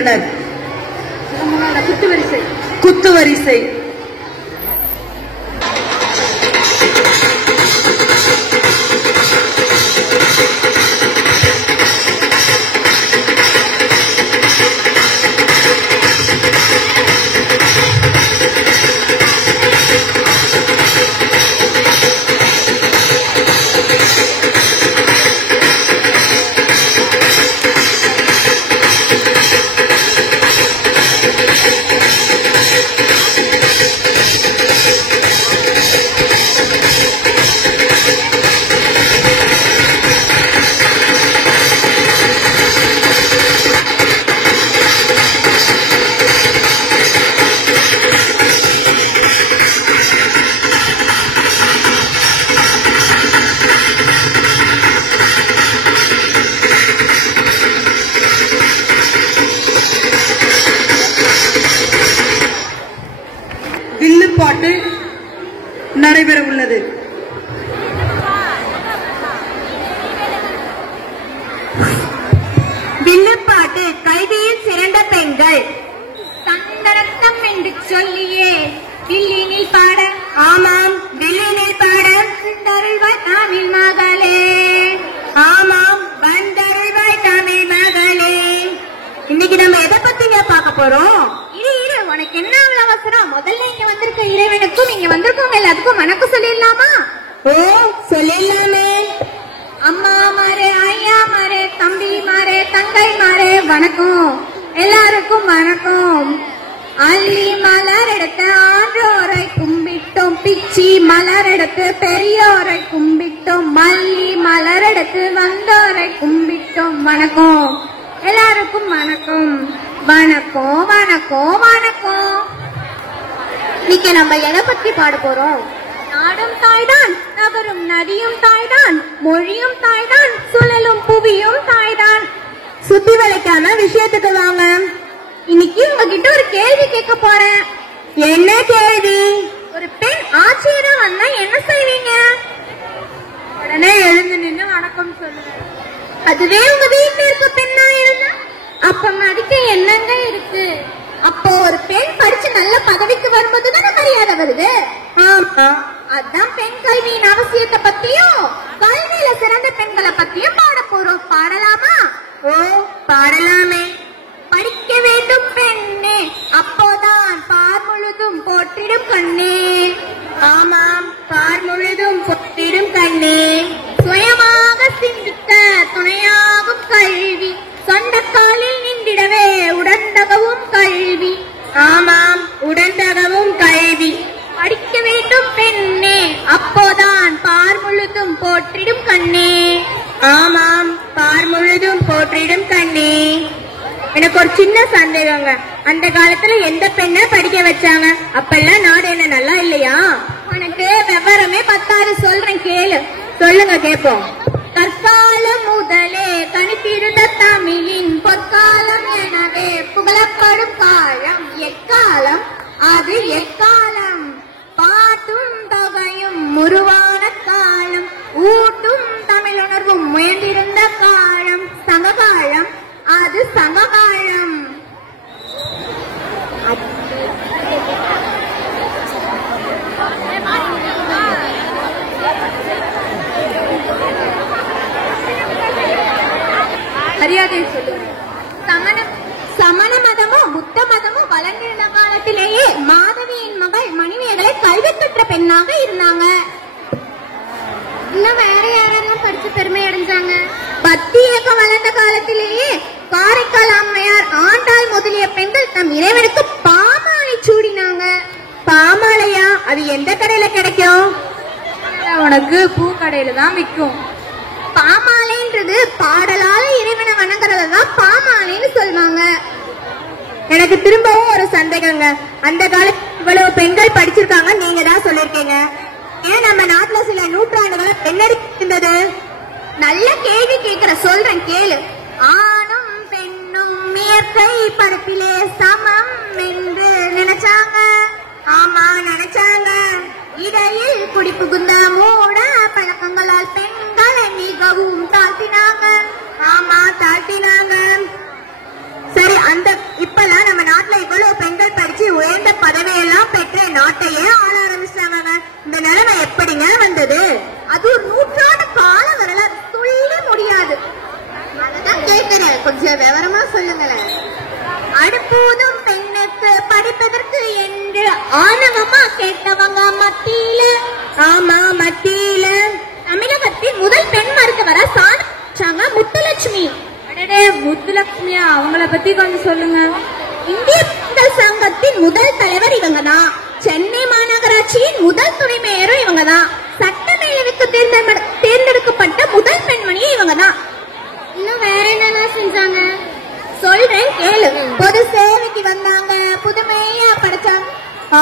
வருகின்றனர். குத்துவரிசை. வில்லுப்பாட்டு நடைபெற உள்ளது. வில்லுப்பாட்டு கல்வியில் சிறந்த பெண்கள் தந்தரத்தம் என்று சொல்லியே வில்லினில் பாட. ஆமாம், வில்லினில் பாட வந்தருள்வாய் தமிழ் மகளே. ஆமாம், வந்தருள்வாய் தமிழ் மகளே. இன்னைக்கு நம்ம எதை பத்திங்க பார்க்க போறோம்? இரு, உனக்கு என்ன அவ்வளவு அவசரம்? முதல்ல இங்க வந்திருக்க இறைவனுக்கும் இங்க வந்திருக்கவங்க எல்லாத்துக்கும் வணக்கம் சொல்லிடலாமா? ஓ, சொல்லிடலாமே. அம்மா மாரே, ஐயா மாரே, தம்பி மாரே, தங்கை மாரே, வணக்கம். எல்லாருக்கும் வணக்கம். அள்ளி மலர் எடுத்து ஆன்றோரை கும்பிட்டோம், பிச்சி மலர் எடுத்து பெரியோரை கும்பிட்டோம், மல்லி மலர் எடுத்து வந்தோரை கும்பிட்டோம். வணக்கம், எல்லாருக்கும் வணக்கம். வணக்கம் வணக்கம் வணக்கம். இன்னைக்கு நம்ம எதை பத்தி பாட போறோம்? நாடும் தாய்தான், நகரும் நதியும் தாய்தான், மொழியும் தாய்தான், சுழலும் புவியும் தாய்தான். சுத்தி வளைக்காம விஷயத்துக்கு வாங்க. இன்னைக்கு உங்ககிட்ட ஒரு கேள்வி கேட்க போறேன். என்ன கேள்வி? ஒரு பெண் ஆட்சியரா வந்தா என்ன செய்வீங்க? உடனே எழுந்து நின்று வணக்கம் சொல்லுங்க. அதுவே உங்க வீட்டுல இருக்க பெண்ணா இருந்தா அப்ப மதிக்க என்னங்க இருக்கு? அப்போ ஒரு பெண் படிச்சு நல்ல பதவிக்கு வரும்போது தானே மரியாதை வருது. ஆமா, அதான் பெண் கல்வியின் அவசியத்தை பத்தியும் கல்வியில சிறந்த பெண்களை பத்தியும் பாட போறோம். பாடலாமா? ஓ, பாடலாமே. படிக்க வேண்டும் பெண்ணே, அப்போதான் பார் முழுதும் போற்றிடும் கண்ணே. ஆமாம், பார் முழுதும் போற்றிடும் கண்ணே. சுயமாக சிந்திக்க துணையாகும் கல்வி, சொந்த காலில் நின்றிடவே உடந்தகவும் கல்வி. ஆமாம், உடந்தகவும் கல்வி. படிக்க வேண்டும் பெண்ணே, அப்போதான் பார் முழுதும் போற்றிடும் கண்ணே. ஆமாம், பார் முழுதும் போற்றிடும் கண்ணே. எனக்கு ஒரு சின்ன சந்தேகங்க. அந்த காலத்துல எந்த பெண்ணை படிக்க வச்சாங்க? அப்பெல்லாம் நாடு என்ன நல்லா இல்லையா? உனக்கு விவரமே பத்தாறு சொல்றேன், கேளு. சொல்லுங்க, கேட்போம். கற்காலம் முதலே கணித்திருந்த தமிழின் பொற்காலம் எனவே புகழப்படும் காலம் எக்காலம், அது எக்காலம். பாட்டும் தொகையும் உருவான காலம், ஊட்டும் தமிழுணர்வும் முயன்றிருந்த காலம் சங்ககாலம், அது சங்ககாலம். மரியாதை சொல்லுங்க. சமண மதமும் புத்த மதமும் வளர்ந்திருந்த காலத்திலேயே மாதவியின் மகள் மணிமேகலை கல்வி கற்ற பெண்ணாக இருந்தாங்க. இன்னும் வேற யாரெல்லாம் படிச்சு பெருமை அடைஞ்சாங்க? பக்தி இயக்கம் வளர்ந்த காலத்திலேயே காரைக்கால் அம்மையார், ஆண்டாள் முதலிய பெண்கள் தம் இறைவனுக்கு பாமாலை சூடினாங்க. பாமாலையா? அது எந்த கடையில கிடைக்கும்? உனக்கு பூ கடையில தான் விற்கும். பாமாலைன்றது பாடலால இறைவனை வணங்குறதான் பாமாலைன்னு சொல்லுவாங்க. எனக்கு திரும்பவும் ஒரு சந்தேகங்க. அந்த காலத்துல இவ்வளவு பெண்கள் படிச்சிருக்காங்க, நீங்க தான் சொல்லிருக்கீங்க. ஏன் நம்ம நாட்டுல சில நூற்றாண்டுகள பெண்ணடி இருந்தது? நல்ல கேள்வி கேட்கிற, சொல்றேன் கேளு. ஆணும் பெண்ணும் இயற்கை படைப்பிலே சமம் என்று நினைச்சாங்க. ஆமா, நினைச்சாங்க. இடையில் குடிப்புகுந்த மூட பழக்கங்களால் பெண்களை மிகவும் தாழ்த்தினாங்க. ஆமா, தாழ்த்தினாங்க. சரி, அந்த நாட்டுல இவ்வளவு பெண்கள் படிச்சு உயர்ந்த பதவியெல்லாம் பெற்று நாட்டையே ஆள ஆரம்பிச்சாங்க. இந்த நிலைமை எப்படிங்க வந்தது? அது ஒரு நூற்றாண்டு கால வரலாறு, சொல்ல முடியாது. அதான் கேட்கிறேன், கொஞ்சம் விவரமா சொல்லுங்களேன். அடுப்பூதும் பெண்ணுக்கு படிப்பதற்கு என்று ஆணவமா கேட்டவங்க மத்தியில, ஆமா மத்தியில தமிழகத்தின் முதல் பெண் மருத்துவரா சாதிச்சாங்க முத்துலட்சுமி. முத்துலட்சுமியா, அவங்கள பத்தி கொஞ்சம் சொல்லுங்க. இந்திய பெண்கள் சங்கத்தின் முதல் தலைவர் இவங்க தான். சென்னை மாநகராட்சியின் முதல் துணை மேயரும் இவங்க தான். சட்டமேலவைக்கு தேர்ந்தெடுக்கப்பட்ட முதல் பெண்மணியும் இவங்க தான். இன்னும் வேற என்னென்ன செஞ்சாங்க சொல்றேன் கேளு. பொது சேவைக்கு வந்தாங்க, புதுமையா படிச்சாங்க.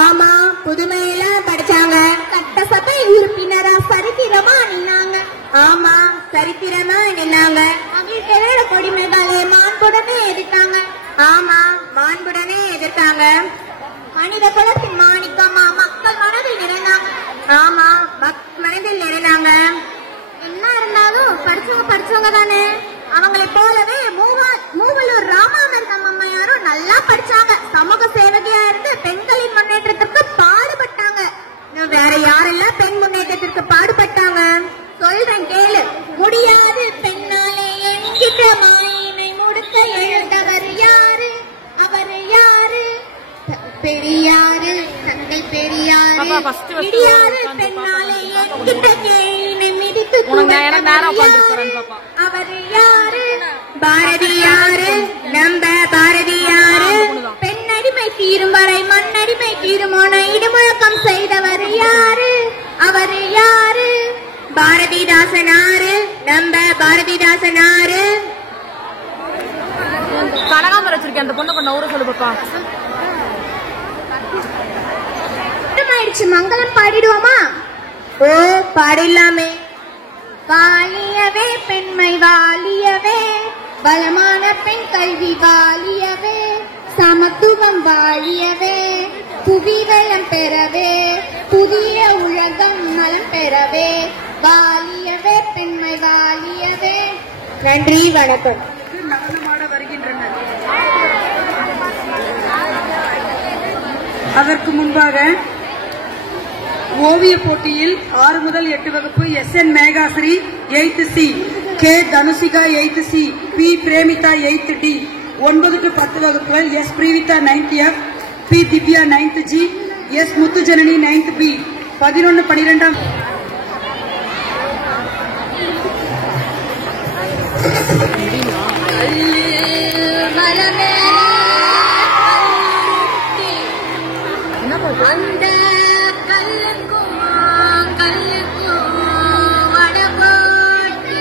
ஆமா, புதுமையில படிச்சாங்க. சட்டசபை உறுப்பினரா சரித்திரமா நின்னாங்க. ஆமா, சரித்திரமா நின்னாங்க. மகிழ்ச்சியோட கொடிமைகளை மாண்புடனே எதிர்த்தாங்க. ஆமா, மாண்புடனே எதிர்த்தாங்க. மனித குலத்தின் மாணிக்கமா மக்கள் மனதில் நிறைந்தாங்க. ஆமா, மனதில் நிறைந்தாங்க. என்ன இருந்தாலும் படிச்சவங்க தானே. அவங்களை போலவே மூவலூர் ராமாமிர்தம் அம்மையாரும் நல்லா படிச்சாங்க. சமூக சேவகியா இருந்து பெண்களின் முன்னேற்றத்திற்கு பாடுபட்டாங்க. வேற யாரெல்லாம் பெண் முன்னேற்றத்திற்கு பாடுபட்டாங்க சொல்றேன் கேளு. முடியாது பெண்ணாலே என்கிற மாயினை முடுக்க எழுந்தவர் யாரு? அவர் யாரு? பெரியாரு, தந்தை பெரியாரு. முடியாது பெண்ணாலே என்கிற கேளினை மிதித்து அவர் யாரு? பாரதியாரு, நம்ப பாரதியாரு. பெண்ணடிமை தீரும் வரை மண்ணடிமை தீருமோன இடுமுழக்கம் செய்தவர் யாரு? அவர் யாரு? பாரதிதாசனாரு, நம்ப பாரதிதாசனாரு. கனகாம்பரம் வச்சிருக்கேன், அந்த பொண்ணு கொண்ட ஊரை சொல்லு பாப்பா. மங்களம் பாடிடுவோமா? ஓ, பாடிடலாமே. வாலியவே பெண்மை வாலியவே, பலமான பெண் கல்வி வாலியவே, சமத்துவம் வாழியவே, புவிவளம் பெறவே, புதிய உலகம் நலம் பெறவே, வாலியவே பெண்மை வாலியவே. நன்றி, வணக்கம். நடனமாட வருகின்றனர். அதற்கு முன்பாக ஓவிய போட்டியில் 6 முதல் 8 வகுப்பு SN Meghashree 8th C, K Dhanushika 8th C, P பிரேமிதா 8th D, 9 to 10 வகுப்புகள் S பிரீவிதா 9th F, P Divya 9th G, S முத்துஜனனி 9th B. 11, 12 அந்த கல்லுக்கும் கல்லுக்கும் வட போட்டு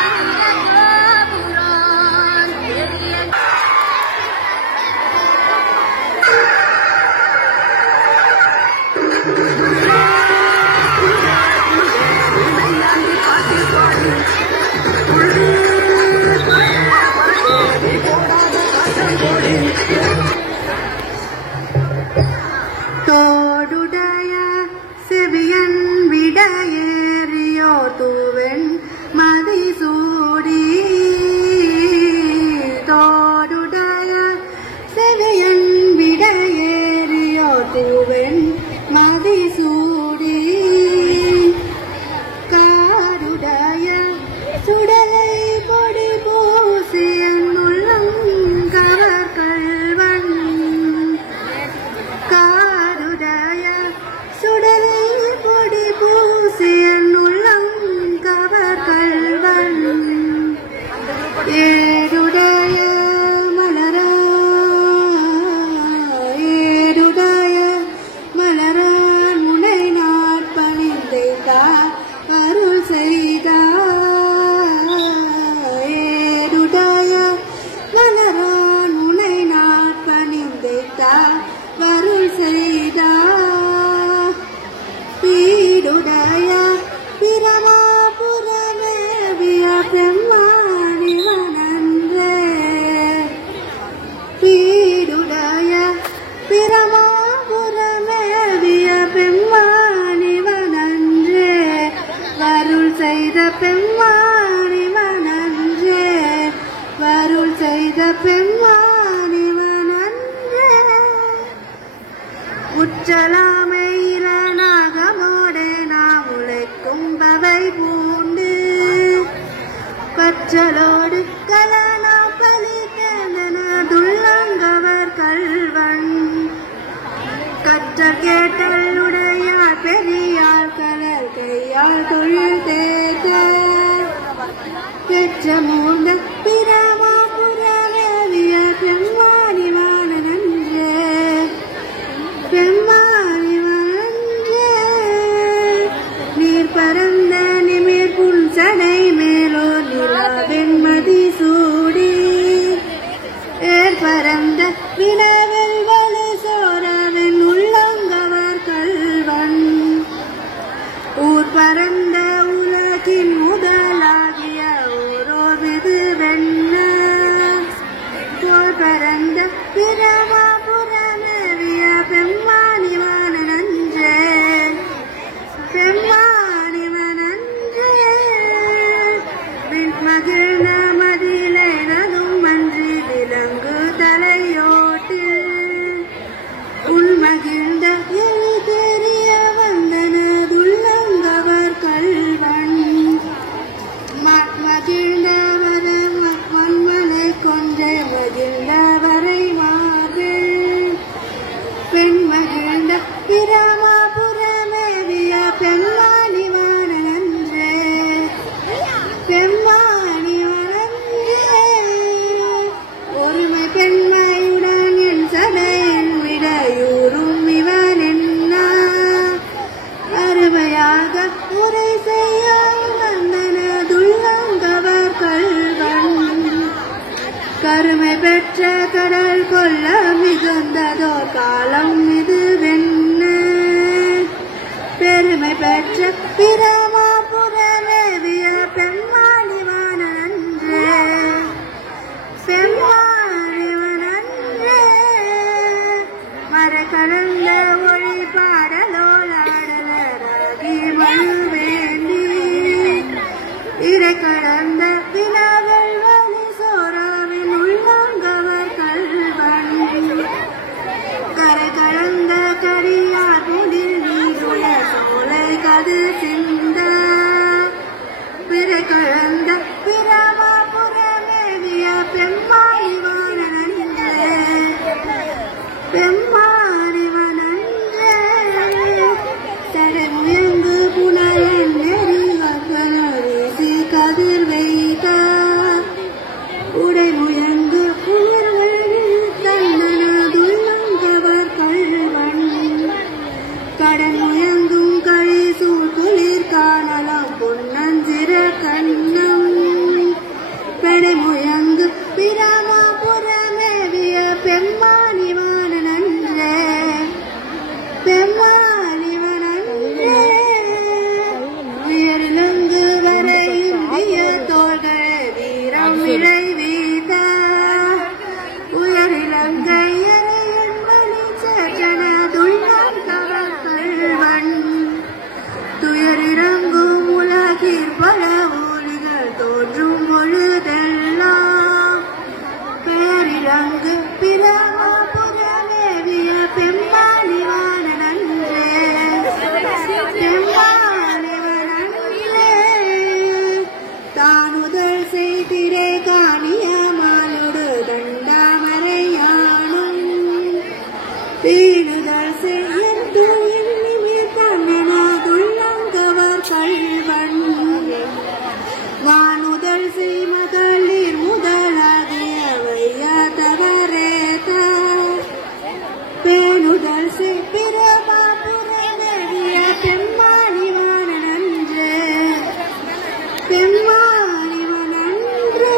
அந்த கோபுரம் தெரிய தோடுடைய செவியன் விடையேறியோ தூவன் மதிசூடி. தோடுடைய செவியன் விடையேறியோ தூவன் மதிசூடி. காடுடைய சுடலை கொடி பூசியன் உள்ளம் கவர்கள்வன். காருடைய சுடலை கொடி பூசியன் உள்ளம் கவர்கள்வன். ஏடுடைய மலரா ஏடுடைய மலரான் முனை நாட்பணிந்தைத்தார் அருள் செய்தார். ஏடுடைய மலரான் முனை நாட்பணிந்தைத்தார் அருள் செய்தார். பீடுடைய பிரமாபுரமேவிய பெம்மானி வனன்றே. பீடுடைய பிரமாபுரமேவிய பெம்மானி வனன்றே. வருள் செய்த பெம்மானி வனன்றே. வருள் செய்த பெம்மானி கற்றலாமையில நாகமோடு நாம் உழைக்கும் பவை பூண்டு கற்றலோடு கலனா பலித்தன துள்ளங்கவர் கல்வன் கற்ற கேட்டலுடையார் பெரியார் கலர் கையால் தொழில் தேற்ற பெற்ற மூர்ந்த பிரமா புறவிய பெம்மானிவான நன்றே பெம்மானிவனன்றே நீர் பரந்த நிமிர் புன்சடை மேலோ நிலா வெண்மதி சூடி ஏர் பரந்த வினவில் வலு சோரவன் உள்ளங்கவர் கல்வன் ஊர் பரந்த உலகின் முதலாகிய ஓரோர் விது வெண்ண போர் பரந்த பிரமா புறமேவிய பெம்மானிவான நன்றே பெம்மானிவனன்றே மகிழ்ந்த மதிலேனதும் அன்றி விலங்கு தலையோட்டில் உள்மகிழ்ந்த எரி தெரிய வந்தனதுள்ளங்கவர் கல்வன் மகிழ்ந்தவர மண்மனை கொன்றை மகிழ்ந்தவரை மார்கள் பெண் மகிழ்ந்த பிரமாபுரமேவிய பெம்மானிவான நன்றே பெம்மானிவனன்றே ஒருமை பெண்மையுடன் என் சடையின் விடையூறும் இவன் என்ன அருமையாக உரை செய்ய வந்தனதுள்ளங்கவர் கல்வன் கருமை பெற்ற கடல் கொள்ள மிகுந்ததோ காலம் இது வெண்ண பெருமை பெற்ற பிரமா புறமேவிய பெம்மானிவான நன்றே பெம்மானிவனன்றே மரகலந்த ஒளி பாடலோலாடலராகி மழு வேண்டி இறை கலந்த வினாவல் வலி சோராவின் உள்ளங்கவர் கல்வன் கரை கலந்த கரியார் முதில் நீருள சோலை கது சிந்த பிறை கலந்த பிரமா புறமேவிய பெம்மானிவான நன்றே பெம்மானிவனன்றே தடமுயங்கு புனரன் நெறிவீசி கதிர் வைத்த உடை முயங்கு புனர்வழில் தன்னனதுள்ளங்கவர் கல்வன் கடன் முயங்கும் கழிசூழ் குளிர் காணலாம் பொன்னஞ்சிற கண்ணம் பெடை முயங்கு பிரமா புறமேவிய பெம்மானிவான நன்றே பெம்மானிவனன்றே உயரிலங்கு வரை இந்திய தோள்கள் வீரம் விளைவித்த உயரிலங்கை என் வழி சேற்றனதுள்ளங்கவர் கல்வன் துயரிறங்கும் உலகில் பல ஒளிகள் தோன்றும் பொழுதெல்லாம் பேரிலங்கு பிரமா புறமேவிய பெம்மானிவான நன்றே பெம்மானிவனன்றே தானுதல் செய்திரை காணிய மாலோடு தண்டாமரையானும் தீனுதல் செய்யும் தூயின் நிமிர் தன்னனதுள்ளங்கவர் கல்வன் வானுதல் செய் மகளிர் முதலாகிய வையாதவரேத பேணுதல் செய் பிரமா புறமேவிய பெம்மானிவான நன்றே பெம்மானிவனன்றே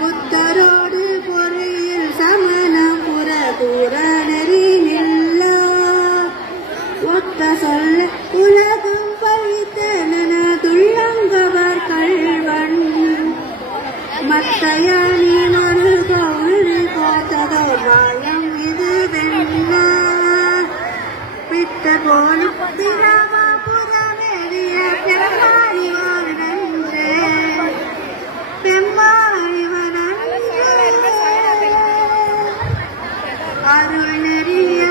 புத்தரோடு பொறியில் சமணம் புற தூர நெறி நில்ல ஒத்த சொல்ல உலகம் பழித்தனதுள்ளங்கவர் கல்வன் மத்தையானி மறு கௌரி பார்த்ததோ மாயம் இது வெண்ண பித்த போல் பிரமா புறமேவிய பெம்மானிவான நன்றே பெம்மானிவனன்றே அருள் நெறிய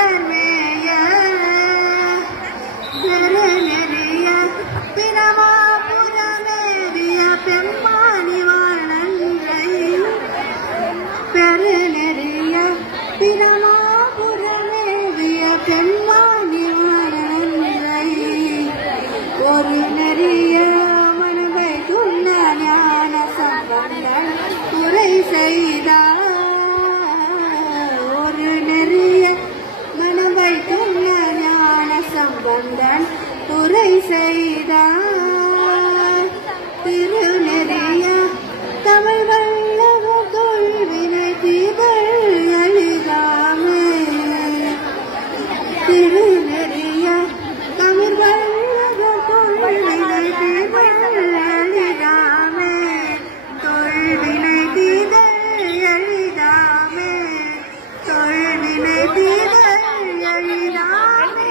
மலர்மேய பெருநெறிய பிரமாபுரமேறிய பெம்மானி வாழ்நன்றை பெருநெறிய பிரமாபுரமேறிய பெம்மானி வாழ்நன்றை ஒரு நெறிய மனவை துண்ண ஞான சம்பந்தன் உரை செய்தார் ஒரு நெறிய மனவை துண்ண ஞான சம்பந்தன் உரை செய்தார் திருநெறிய தமிழ் வல்லவ தொல்வினை தீதல் எளிதாமே திருநெறிய தமிழ் வல்லவ தொல்வினை தீதல் எளிதாமே தொல்வினை தீதல் எளிதாமே தொல்வினை தீதல் எளிதாமே